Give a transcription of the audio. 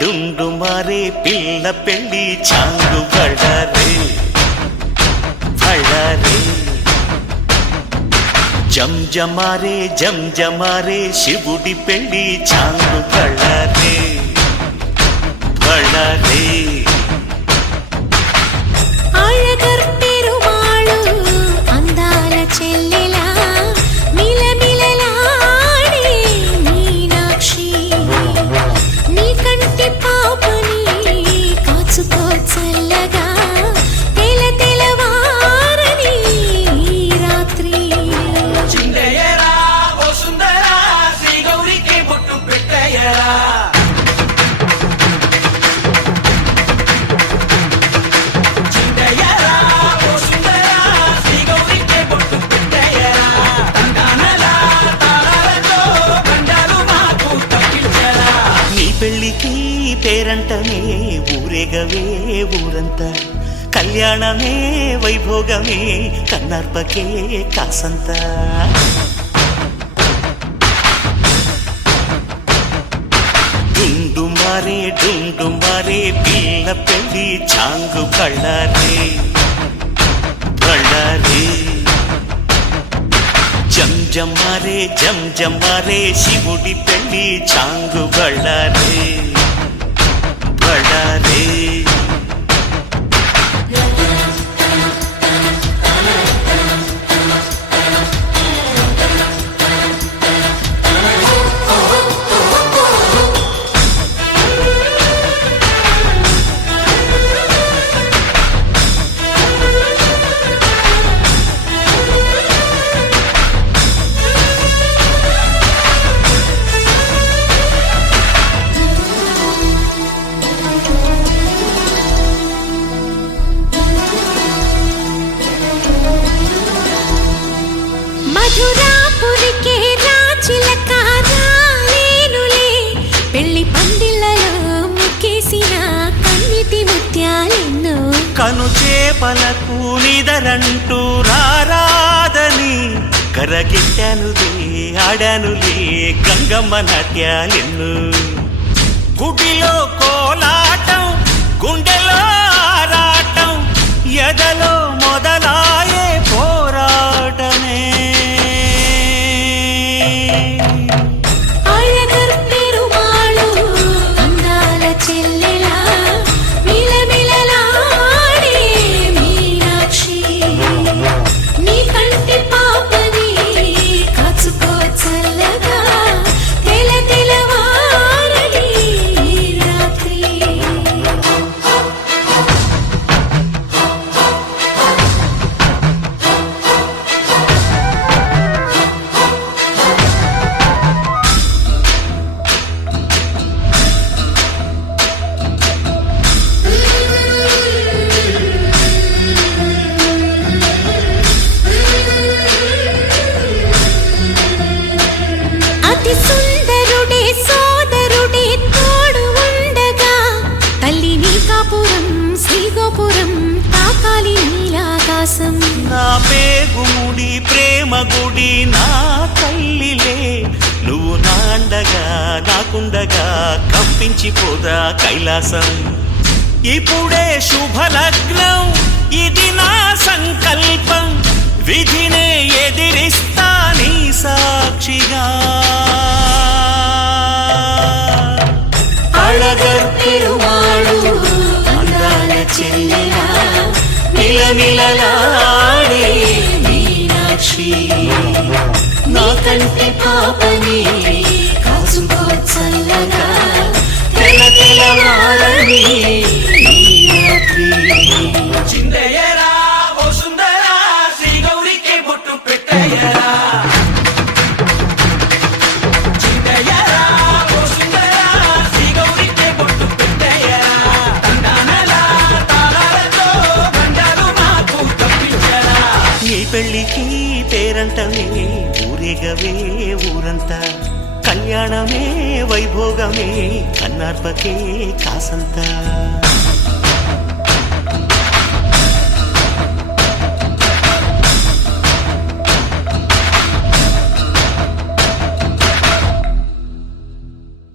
డుండు మారే పిల్ల పెళ్ళి చాంగు బళ్ళారే బళ్ళారే జంజమారే శివుడి పెళ్ళి చాంగు బళ్ళారే బళ్ళారే అళగర్ పెరుమాళు అందాల చెల్లెలా మిలమిలలాడే మీనాక్షి నీ కంటి పాపని కాచుకో చల్లగా తెల తెలవారని రాత్రి చిందయ్యరా ఓ సుందరా శ్రీ గౌరికి బొట్టు పెట్టయ్యరా పెళ్ళికి పేరంటమే ఊరేగవే ఊరంతా కళ్యాణమే వైభోగమే కన్నార్పకే కాసంతా డుండు మారే పిల్ల పెళ్ళి చాంగు బళ్ళారే బళ్ళారే జంజమారే శివుడి పెళ్ళి చాంగు బళ్ళారే బళ్ళారే మధురాపురికే రాచిలక రాలేనులే పెళ్లి పందిళ్ళలో ముక్కేసిన కన్నిటి ముత్యాలెన్నో కను చేపలకు నిదరంటూ రారాదని కరగిట్టానులే ఆడానులే గంగమ్మ నాట్యాలెన్ను గుడిలో కోలాటం గుండెలో ఆరాటం ఎదలో మొదలాయే పోరాటమే అళగర్ పెరుమాళు అందాల చెల్లెలా మిలమిలలాడే మీనాక్షి నీ కంటి పాపని కాచుకో చల్లగా తెల తెలవారని రాత్రి అతి సుందరుడే సోదరుడే తోడు ఉండగా తల్లి నీ కాపురం శ్రీగోపురం తాకాలి నీలాకాశం నా పేగుముడి ప్రేమ గుడి నా తల్లిలే నువ్వు నాండగా నాకుండగా కంపించిపోదా కైలాసం ఇప్పుడే శుభలగ్నం ఇది నా సంకల్పం విధినే ఎదిరిస్తా నీ సాక్షిగా అళగర్ పెరుమాళు అందాల చెల్లెలా మిలమిలలాడే మీనాక్షి నీ కంటి పాపని కాచుకో చల్లగా తెల తెలవారని రాత్రి చిందయ్యరా ఓ సుందరా శ్రీ గౌరికి బొట్టు పెట్టయ్యరా చిందయ్య పెళ్ళికి పేరంటమే ఊరేగవే ఊరంతా కళ్యాణమే వైభోగమే కన్నార్పకే కాసంతా